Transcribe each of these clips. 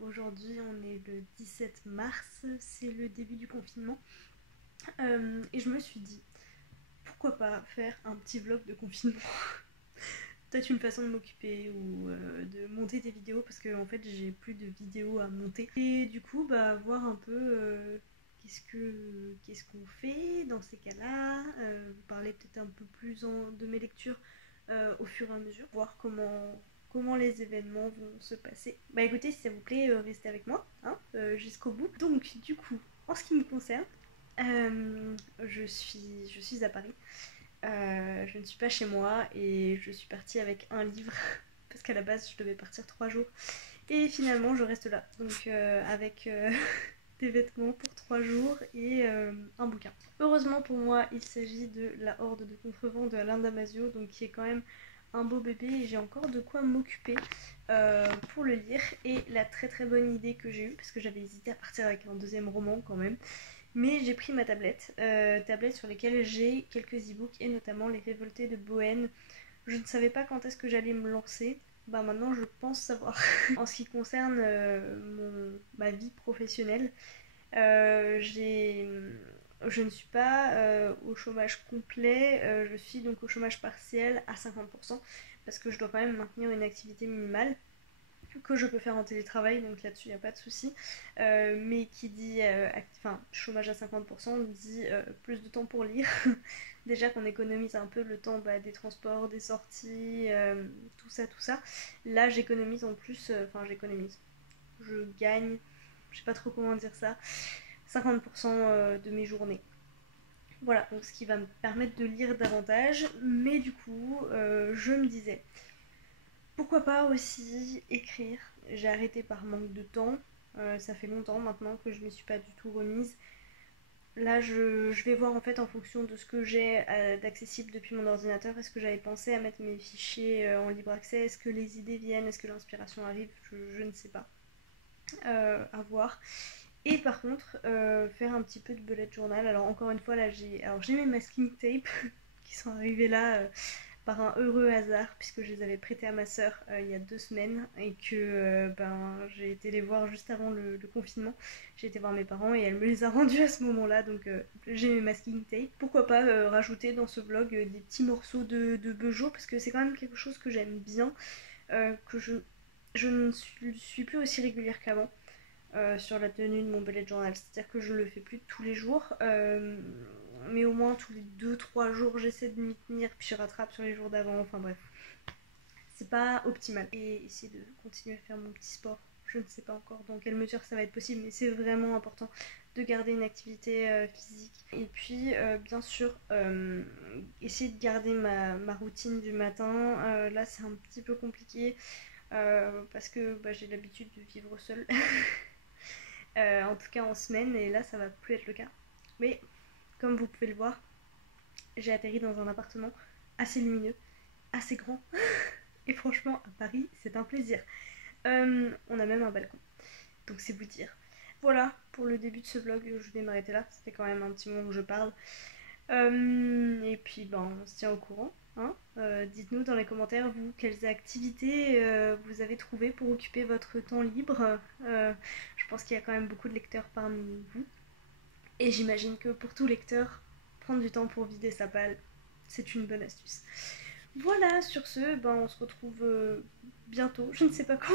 Aujourd'hui on est le 17 mars, c'est le début du confinement. Et je me suis dit, pourquoi pas faire un petit vlog de confinement. Peut-être une façon de m'occuper ou de monter des vidéos parce que en fait j'ai plus de vidéos à monter. Et du coup voir un peu qu'est-ce qu'on fait dans ces cas-là, vous parler peut-être un peu plus de mes lectures au fur et à mesure, voir comment les événements vont se passer. Bah écoutez, si ça vous plaît, restez avec moi hein, jusqu'au bout. Donc du coup, en ce qui me concerne, je suis à Paris. Je ne suis pas chez moi et je suis partie avec un livre parce qu'à la base je devais partir 3 jours et finalement je reste là donc avec des vêtements pour 3 jours et un bouquin. Heureusement pour moi il s'agit de La Horde de Contrevent de Alain Damasio, donc qui est quand même un beau bébé et j'ai encore de quoi m'occuper pour le lire. Et la très très bonne idée que j'ai eue, parce que j'avais hésité à partir avec un deuxième roman quand même, mais j'ai pris ma tablette, tablette sur laquelle j'ai quelques e-books et notamment Les Révoltés de Bohème. Je ne savais pas quand est-ce que j'allais me lancer. Bah maintenant je pense savoir. En ce qui concerne ma vie professionnelle, je ne suis pas au chômage complet, je suis donc au chômage partiel à 50% parce que je dois quand même maintenir une activité minimale que je peux faire en télétravail, donc là-dessus il n'y a pas de souci. Mais qui dit chômage à 50% dit plus de temps pour lire. Déjà qu'on économise un peu le temps des transports, des sorties, tout ça, tout ça. Là j'économise en plus, je gagne, je sais pas trop comment dire ça, 50% de mes journées. Voilà, donc ce qui va me permettre de lire davantage, mais du coup, je me disais, pourquoi pas aussi écrire. J'ai arrêté par manque de temps. Ça fait longtemps maintenant que je ne m'y suis pas du tout remise. Là, je vais voir en fait en fonction de ce que j'ai d'accessible depuis mon ordinateur. Est-ce que j'avais pensé à mettre mes fichiers en libre accès? Est-ce que les idées viennent? Est-ce que l'inspiration arrive? Je ne sais pas. À voir. Et par contre, faire un petit peu de bullet journal. Alors encore une fois, là, j'ai mes masking tape qui sont arrivés là par un heureux hasard puisque je les avais prêtés à ma soeur il y a 2 semaines et que j'ai été les voir juste avant le confinement. J'ai été voir mes parents et elle me les a rendus à ce moment-là, donc j'ai mes masking tape. Pourquoi pas rajouter dans ce vlog des petits morceaux de Bejo parce que c'est quand même quelque chose que j'aime bien, que je ne suis plus aussi régulière qu'avant. Sur la tenue de mon bullet journal, c'est-à-dire que je le fais plus tous les jours, mais au moins tous les 2-3 jours j'essaie de m'y tenir, puis je rattrape sur les jours d'avant, enfin bref, c'est pas optimal. Et essayer de continuer à faire mon petit sport, je ne sais pas encore dans quelle mesure ça va être possible, mais c'est vraiment important de garder une activité physique. Et puis bien sûr essayer de garder ma routine du matin. Là c'est un petit peu compliqué parce que j'ai l'habitude de vivre seule. En tout cas en semaine, et là ça va plus être le cas. Mais comme vous pouvez le voir, j'ai atterri dans un appartement assez lumineux, assez grand, et franchement à Paris c'est un plaisir. On a même un balcon, donc c'est vous dire. Voilà pour le début de ce vlog, je vais m'arrêter là, ça fait quand même un petit moment que je parle. Et puis on se tient au courant. Hein. Dites-nous dans les commentaires, vous, quelles activités vous avez trouvées pour occuper votre temps libre. Je pense qu'il y a quand même beaucoup de lecteurs parmi vous. Et j'imagine que pour tout lecteur, prendre du temps pour vider sa palle, c'est une bonne astuce. Voilà, sur ce, on se retrouve bientôt, je ne sais pas quand.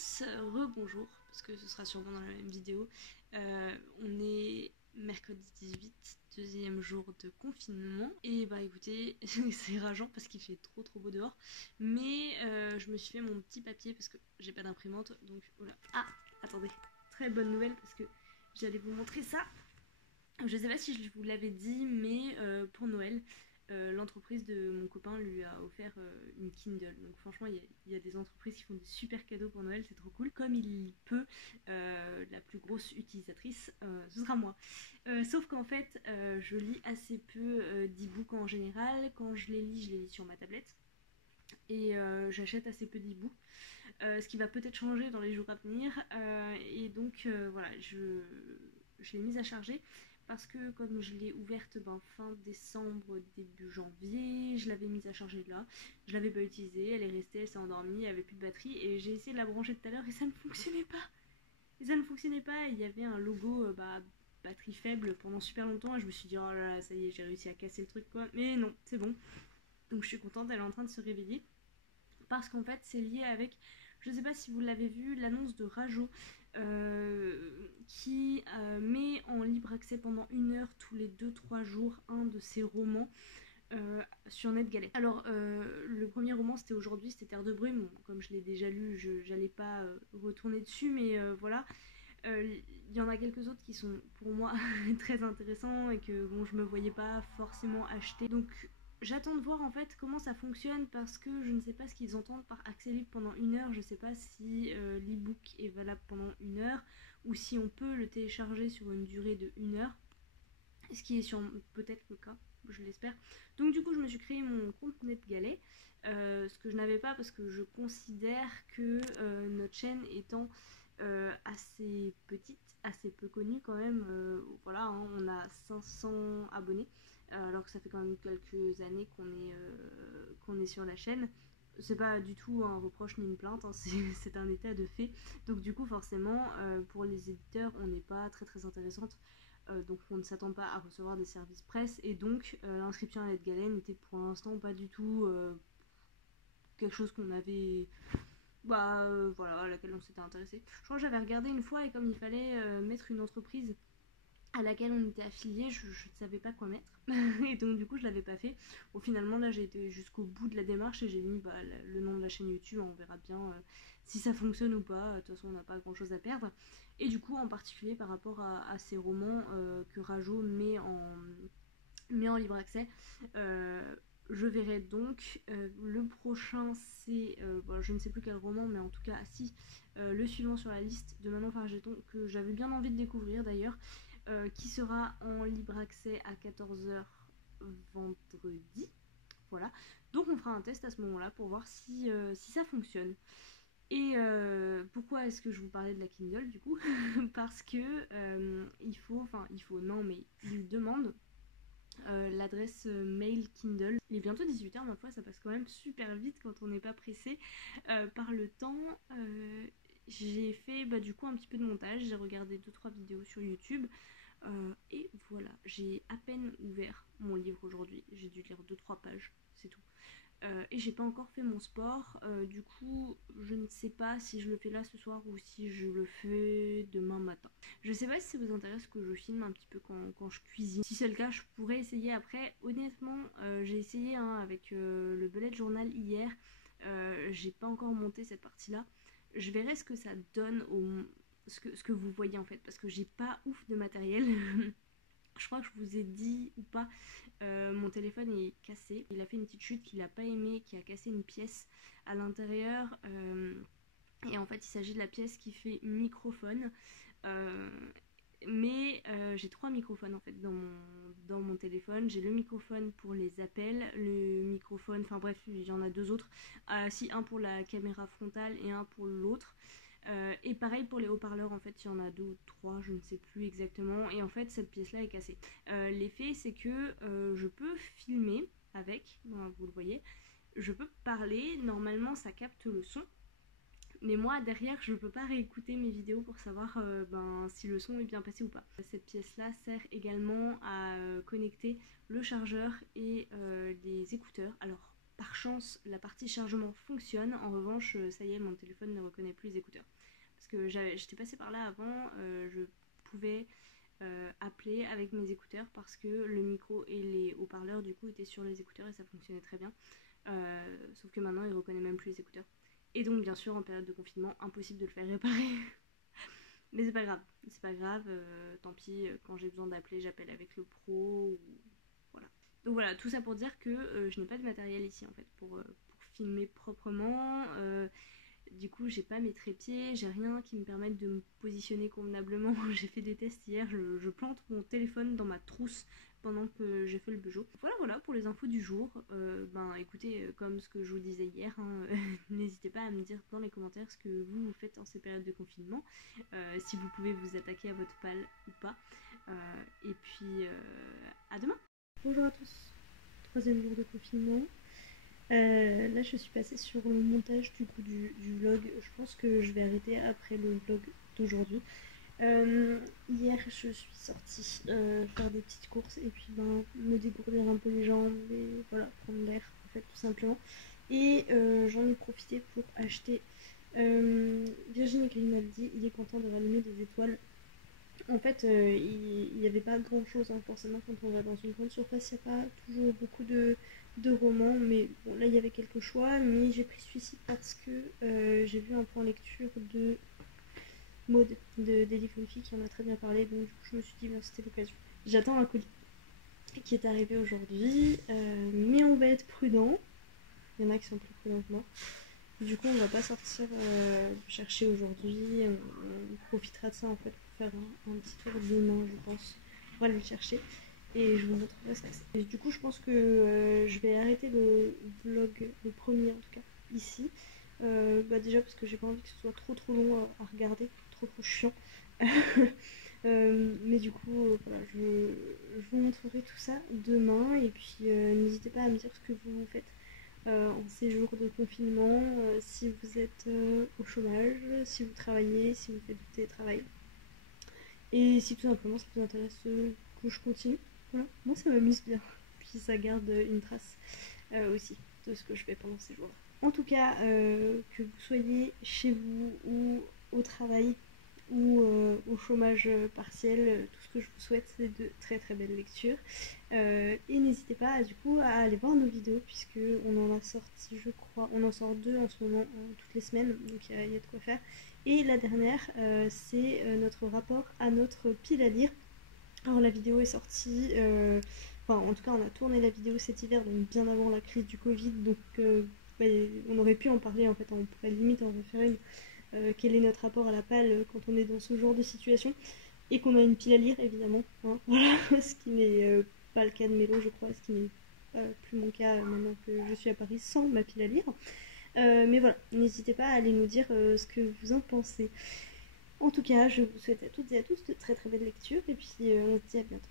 tous, rebonjour, parce que ce sera sûrement dans la même vidéo. On est mercredi 18, deuxième jour de confinement. Et bah écoutez, c'est rageant parce qu'il fait trop beau dehors. Mais je me suis fait mon petit papier parce que j'ai pas d'imprimante. Donc voilà. Ah, attendez, très bonne nouvelle parce que j'allais vous montrer ça. Je sais pas si je vous l'avais dit, mais pour Noël, l'entreprise de mon copain lui a offert une Kindle. Donc franchement, il y a des entreprises qui font des super cadeaux pour Noël, c'est trop cool. Comme il peut, la plus grosse utilisatrice, ce sera moi. Sauf qu'en fait, je lis assez peu d'e-books en général. Quand je les lis sur ma tablette. Et j'achète assez peu d'e-books, ce qui va peut-être changer dans les jours à venir. Et donc voilà, je l'ai mise à charger parce que comme je l'ai ouverte fin décembre, début janvier, je l'avais mise à charger là, je l'avais pas utilisée, elle est restée, elle s'est endormie, elle avait plus de batterie et j'ai essayé de la brancher tout à l'heure et ça ne fonctionnait pas. Et ça ne fonctionnait pas, il y avait un logo batterie faible pendant super longtemps et je me suis dit oh là là, ça y est, j'ai réussi à casser le truc quoi. Mais non, c'est bon. Donc je suis contente, elle est en train de se réveiller. Parce qu'en fait c'est lié avec, je sais pas si vous l'avez vu, l'annonce de Rajo qui met en libre accès pendant 1 heure tous les 2-3 jours un de ses romans sur NetGalley. Alors le premier roman c'était aujourd'hui, c'était Terre de Brume. Bon, comme je l'ai déjà lu, j'allais pas retourner dessus, mais voilà. Il y en a quelques autres qui sont pour moi très intéressants et que bon, je me voyais pas forcément acheter. Donc j'attends de voir en fait comment ça fonctionne parce que je ne sais pas ce qu'ils entendent par accès libre pendant 1 heure. Je sais pas si l'e-book est valable pendant 1 heure ou si on peut le télécharger sur une durée de 1 heure. Ce qui est sur peut-être le cas, je l'espère. Donc du coup je me suis créé mon compte NetGalley, ce que je n'avais pas parce que je considère que notre chaîne étant assez petite, assez peu connue quand même, voilà, hein, on a 500 abonnés, alors que ça fait quand même quelques années qu'on est sur la chaîne. C'est pas du tout un reproche ni une plainte, hein, c'est un état de fait. Donc du coup forcément pour les éditeurs on n'est pas très intéressante. Donc on ne s'attend pas à recevoir des services presse et donc l'inscription à NetGalley n'était pour l'instant pas du tout quelque chose qu'on avait voilà, à laquelle on s'était intéressé. Je crois que j'avais regardé une fois et comme il fallait mettre une entreprise à laquelle on était affilié, je ne savais pas quoi mettre et donc du coup je l'avais pas fait. Bon, finalement là j'ai été jusqu'au bout de la démarche et j'ai mis le nom de la chaîne YouTube, on verra bien si ça fonctionne ou pas, de toute façon on n'a pas grand chose à perdre. Et du coup en particulier par rapport à ces romans que Rajo met en libre accès, je verrai donc. Le prochain c'est, je ne sais plus quel roman, mais en tout cas si, le suivant sur la liste de Manon Fargeton que j'avais bien envie de découvrir d'ailleurs, qui sera en libre accès à 14 h vendredi. Voilà, donc on fera un test à ce moment-là pour voir si ça fonctionne. Et pourquoi est-ce que je vous parlais de la Kindle du coup? Parce que il demande l'adresse mail Kindle. Il est bientôt 18 h, ma foi, ça passe quand même super vite quand on n'est pas pressé par le temps. J'ai fait du coup un petit peu de montage, j'ai regardé 2-3 vidéos sur YouTube. Et voilà, j'ai à peine ouvert mon livre aujourd'hui, j'ai dû lire 2-3 pages, c'est tout. Et j'ai pas encore fait mon sport, du coup je ne sais pas si je le fais là ce soir ou si je le fais demain matin. Je sais pas si ça vous intéresse que je filme un petit peu quand je cuisine. Si c'est le cas je pourrais essayer après. Honnêtement j'ai essayé avec le bullet journal hier, j'ai pas encore monté cette partie là. Je verrai ce que ça donne, ce que vous voyez en fait, parce que j'ai pas ouf de matériel. Je crois que je vous ai dit ou pas, mon téléphone est cassé. Il a fait une petite chute qu'il a pas aimé, qui a cassé une pièce à l'intérieur. Et en fait, il s'agit de la pièce qui fait microphone. Mais j'ai 3 microphones en fait dans mon téléphone. J'ai le microphone pour les appels, le microphone, enfin bref, il y en a 2 autres. Un pour la caméra frontale et un pour l'autre. Et pareil pour les haut-parleurs, en fait il y en a 2 ou 3, je ne sais plus exactement, et en fait cette pièce là est cassée. L'effet c'est que je peux filmer avec, vous le voyez, je peux parler, normalement ça capte le son, mais moi derrière je peux pas réécouter mes vidéos pour savoir si le son est bien passé ou pas. Cette pièce là sert également à connecter le chargeur et les écouteurs. Alors par par chance la partie chargement fonctionne. En revanche, ça y est, mon téléphone ne reconnaît plus les écouteurs. Parce que j'étais passée par là avant, je pouvais appeler avec mes écouteurs parce que le micro et les haut-parleurs du coup étaient sur les écouteurs et ça fonctionnait très bien. Sauf que maintenant il reconnaît même plus les écouteurs. Et donc bien sûr en période de confinement, impossible de le faire réparer. Mais c'est pas grave, tant pis, quand j'ai besoin d'appeler, j'appelle avec le pro, voilà. Donc voilà, tout ça pour dire que je n'ai pas de matériel ici en fait pour filmer proprement. Du coup, j'ai pas mes trépieds, j'ai rien qui me permette de me positionner convenablement. J'ai fait des tests hier, je plante mon téléphone dans ma trousse pendant que j'ai fait le Peugeot. Voilà pour les infos du jour. Écoutez, comme ce que je vous disais hier, hein, n'hésitez pas à me dire dans les commentaires ce que vous faites en ces périodes de confinement, si vous pouvez vous attaquer à votre palle ou pas. Et puis, à demain. Bonjour à tous, troisième jour de confinement. Là je suis passée sur le montage du coup du vlog. Je pense que je vais arrêter après le vlog d'aujourd'hui. Hier je suis sortie faire des petites courses et puis me dégourdir un peu les jambes et voilà, prendre l'air en fait tout simplement. Et j'en ai profité pour acheter Virginie Grimaldi, il est content de rallumer des étoiles. En fait il n'y avait pas grand chose hein, forcément quand on va dans une grande surface, il n'y a pas toujours beaucoup de romans, mais bon là il y avait quelques choix, mais j'ai pris celui-ci parce que j'ai vu un point lecture de Maud de Daily Config qui en a très bien parlé, donc du coup je me suis dit bien c'était l'occasion. J'attends un colis qui est arrivé aujourd'hui, mais on va être prudent, il y en a qui sont plus prudents que moi. Du coup on va pas sortir chercher aujourd'hui, on profitera de ça en fait pour faire un petit tour demain je pense, pour aller le chercher. Et je vous montrerai ce que c'est. Et du coup je pense que je vais arrêter le vlog, le premier en tout cas, ici. Déjà parce que j'ai pas envie que ce soit trop long à regarder, trop chiant. Mais du coup voilà, je vous montrerai tout ça demain. Et puis n'hésitez pas à me dire ce que vous faites en ces jours de confinement, si vous êtes au chômage, si vous travaillez, si vous faites du télétravail. Et si tout simplement ça vous intéresse que je continue. Voilà, moi ça m'amuse bien, puis ça garde une trace aussi de ce que je fais pendant ces jours-là. En tout cas, que vous soyez chez vous ou au travail ou au chômage partiel, tout ce que je vous souhaite c'est de très belles lectures. Et n'hésitez pas du coup à aller voir nos vidéos puisque on en a sorti je crois, on en sort 2 en ce moment toutes les semaines, donc il y a de quoi faire. Et la dernière c'est notre rapport à notre pile à lire. Alors la vidéo est sortie, en tout cas on a tourné la vidéo cet hiver, donc bien avant la crise du Covid, donc on aurait pu en parler en fait, on pourrait limite en refaire une. Quel est notre rapport à la palle quand on est dans ce genre de situation et qu'on a une pile à lire évidemment, hein, voilà, ce qui n'est pas le cas de Mélo je crois, ce qui n'est pas plus mon cas maintenant que je suis à Paris sans ma pile à lire. Mais voilà, n'hésitez pas à aller nous dire ce que vous en pensez. En tout cas, je vous souhaite à toutes et à tous de très belles lectures et puis on se dit à bientôt.